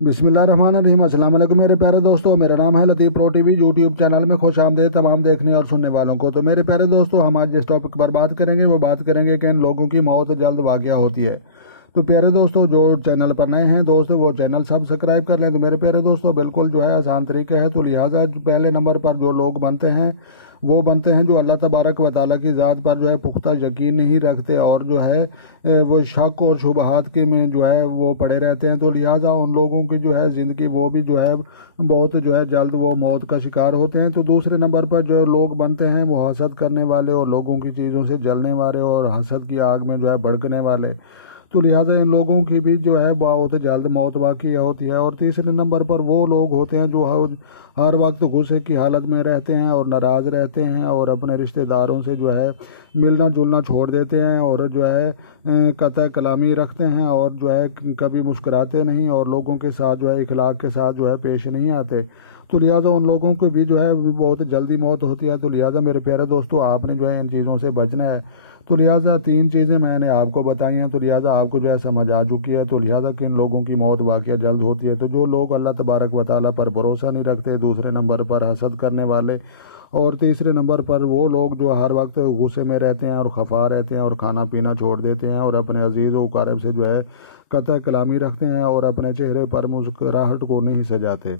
बिस्मिल्लाहिर्रहमानिर्रहीम। अस्सलाम वालेकुम मेरे प्यारे दोस्तों, मेरा नाम है लतीफ़ प्रो टीवी। यूट्यूब चैनल में खुश आमदेद तमाम देखने और सुनने वालों को। तो मेरे प्यारे दोस्तों, हम आज जिस टॉपिक पर बात करेंगे वो बात करेंगे कि इन लोगों की मौत जल्द वाक़या होती है। तो प्यारे दोस्तों, जो चैनल पर नए हैं दोस्तों वो चैनल सब्सक्राइब कर लें। तो मेरे प्यारे दोस्तों, बिल्कुल जो है आसान तरीका है। तो लिहाजा पहले नंबर पर जो लोग बनते हैं वो बनते हैं जो अल्लाह तबारक व तआला की ज़ात पर जो है पुख्ता यकीन नहीं रखते और जो है वो शक और शुबहात के में जो है वो पड़े रहते हैं। तो लिहाजा उन लोगों की जो है ज़िंदगी वो भी जो है बहुत जो है जल्द वो मौत का शिकार होते हैं। तो दूसरे नंबर पर जो लोग बनते हैं वो हसद करने वाले और लोगों की चीज़ों से जलने वाले और हसद की आग में जो है भड़कने वाले। तो लिहाजा इन लोगों की भी जो है बहुत जल्द मौत वाक़या होती है। और तीसरे नंबर पर वो लोग होते हैं जो हर वक्त गुस्से की हालत में रहते हैं और नाराज़ रहते हैं और अपने रिश्तेदारों से जो है मिलना जुलना छोड़ देते हैं और जो है कतई कलामी रखते हैं और जो है कभी मुस्कुराते नहीं और लोगों के साथ जो है इखलाक के साथ जो है पेश नहीं आते। तो लिहाजा उन लोगों को भी जो है बहुत जल्दी मौत होती है। तो लिहाजा मेरे प्यारे दोस्तों, आपने जो है इन चीज़ों से बचना है। तो लिहाजा 3 चीज़ें मैंने आपको बताई हैं। तो लिहाजा आपको जो है समझ आ चुकी है। तो लिहाजा किन लोगों की मौत वाक़या जल्द होती है। तो जो लोग अल्लाह तबारक व तआला पर भरोसा नहीं रखते, दूसरे नंबर पर हसद करने वाले, और तीसरे नंबर पर वो लोग जो हर वक्त गुस्से में रहते हैं और खफा रहते हैं और खाना पीना छोड़ देते हैं और अपने अजीज़ व अकारिब से जो है कतई कलामी रखते हैं और अपने चेहरे पर मुस्कुराहट को नहीं सजाते।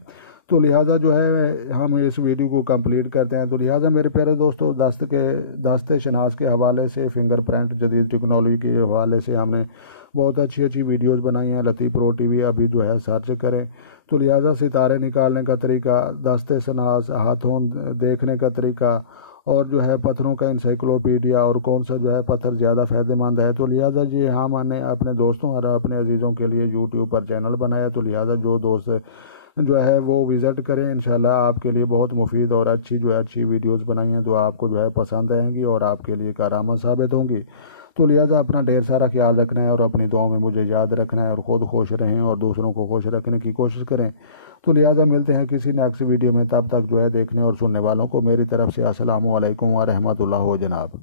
तो लिहाजा जो है हम इस वीडियो को कंप्लीट करते हैं। तो लिहाजा मेरे प्यारे दोस्तों, दस्ते शनास के हवाले से, फिंगरप्रिंट जदीद टेक्नोलॉजी के हवाले से हमने बहुत अच्छी अच्छी वीडियोस बनाई हैं। लतीफ़ प्रो टीवी अभी जो है सर्च करें। तो लिहाजा सितारे निकालने का तरीका, दस्ते शनास, हाथों देखने का तरीका और जो है पत्थरों का इंसाइक्लोपीडिया और कौन सा जो है पत्थर ज़्यादा फ़ायदेमंद है। तो लिहाजा जी हमने अपने दोस्तों और अपने अजीज़ों के लिए यूट्यूब पर चैनल बनाया। तो लिहाजा जो दोस्त जो है वो विज़िट करें। इंशाल्लाह आपके लिए बहुत मुफीद और अच्छी वीडियोस बनाई हैं जो आपको जो है पसंद आएंगी और आपके लिए कारआमद साबित होंगी। तो लिहाजा अपना ढेर सारा ख्याल रखना है और अपनी दुआओं में मुझे याद रखना है और ख़ुद खुश रहें और दूसरों को खुश रखने की कोशिश करें। तो लिहाजा मिलते हैं किसी नेक्स्ट वीडियो में। तब तक जो है देखने और सुनने वालों को मेरी तरफ से अस्सलामु अलैकुम व रहमतुल्लाह जनाब।